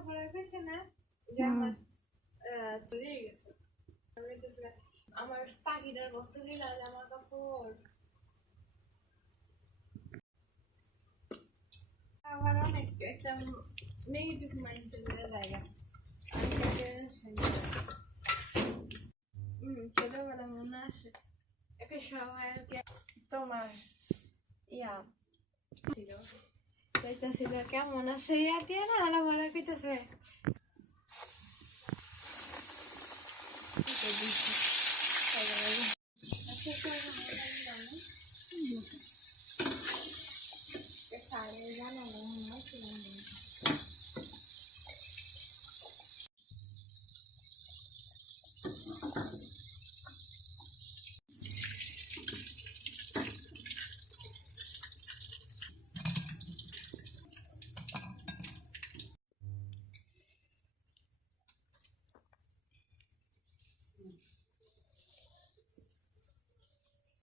পরে কইছে না যে আমার চলে গেছে আমি কইছি, আমার পাখিটার বস্তু দিলা জামা কাপড় আমার অনেক একটা নেগেটিভ মাইন্ড চলে জায়গা আমি তাকে ছোটবেলা মনে আছে একটা সময় তোমার ইয়া ছিল Dikitaseeloke මොනසේ යටියන අර මොලක් විතසේ. Thank you.